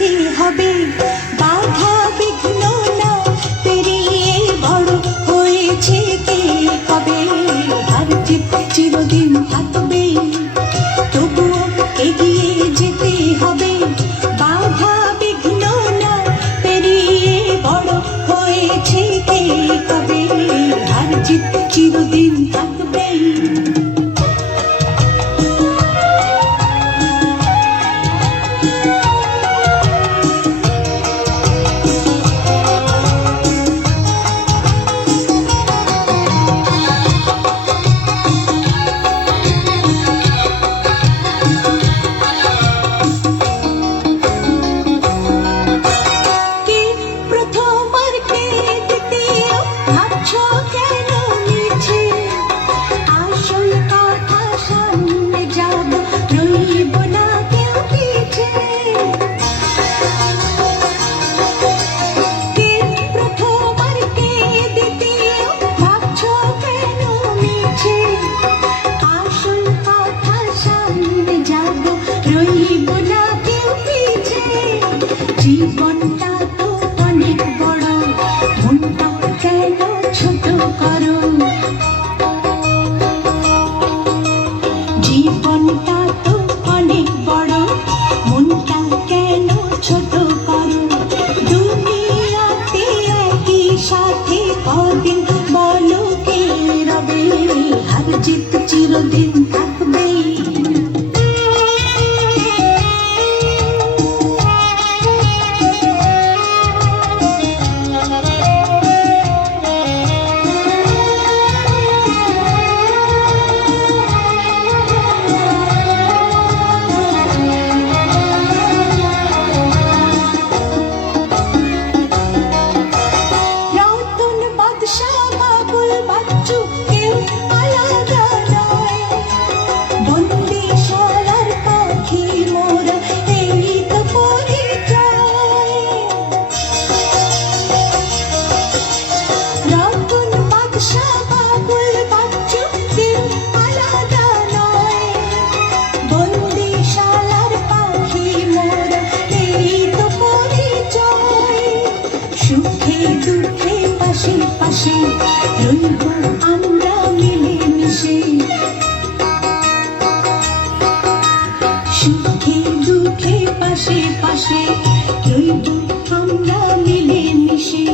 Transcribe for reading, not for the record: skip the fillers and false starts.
যেতে হবে, বাধা বিঘ্ন না পেরিয়ে বড় হয়েছে কে কবে। হার জিত চিরদিন থাকবে, তবুও এগিয়ে যেতে হবে, বাধা বিঘ্ন না পেরিয়ে বড় হয়েছে কে কবে। হার জিত চিরদিন থাকবে। জীবনটা তো অনেক বড়, মনটা কেন ছোট করো। জীবনটা তো অনেক বড়, মনটা কেন ছোট করো। দুনিয়াতে একই সাথে কদিন বলো কে রবে। হার জিত চিরদিন থাকবে। সুখে দুঃখে পাশে পাশে রইব আমরা মিলেমিশে। সুখে দুঃখে পাশে পাশে রইব আমরা মিলেমিশে।